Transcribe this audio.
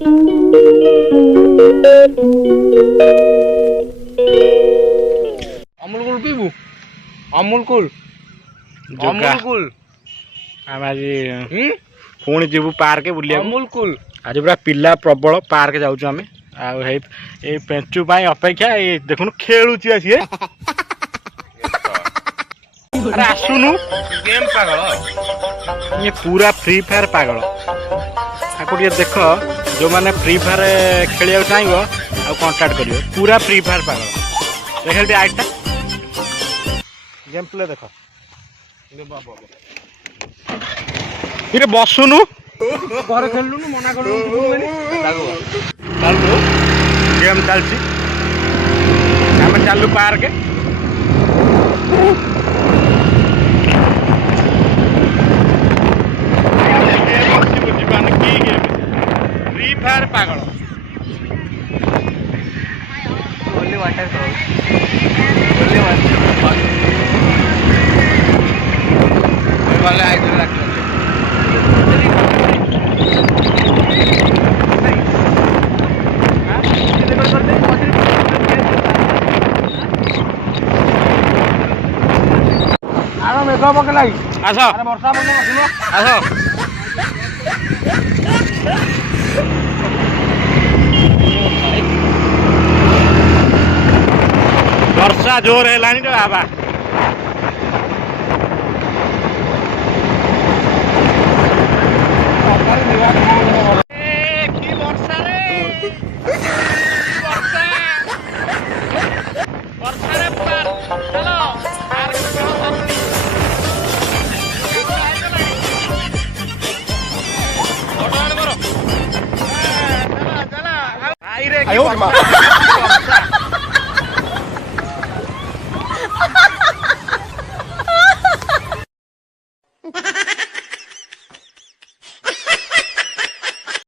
Amul cool पीबू Amul cool Amul cool आम आज पुणी जीवु पार्क बुलिया अमूल कूल आज पूरा पिला प्रबल पार्क जाऊँ आम ए पेंचु अपेक्षा ये देखुन खेलुची आसी अरे आसुनु गेम पागल ये पूरा फ्री फायर पागल आपको देख जो मैंने फ्री फायर खेलिया चाहिए आ कंटाक्ट कर पूरा फ्री फायर पागल देख आइटा गेम प्ले देख ये बसुनु घर खेलु मना कर गेम चलती आम चलु पार्क फ्री फायर पागल ओनली वाटर वाले आइडल रखते आरो मेघ पकलाई आस अरे वर्षा पकड़ सुनो आस वर्षा जोर है बाबा आयो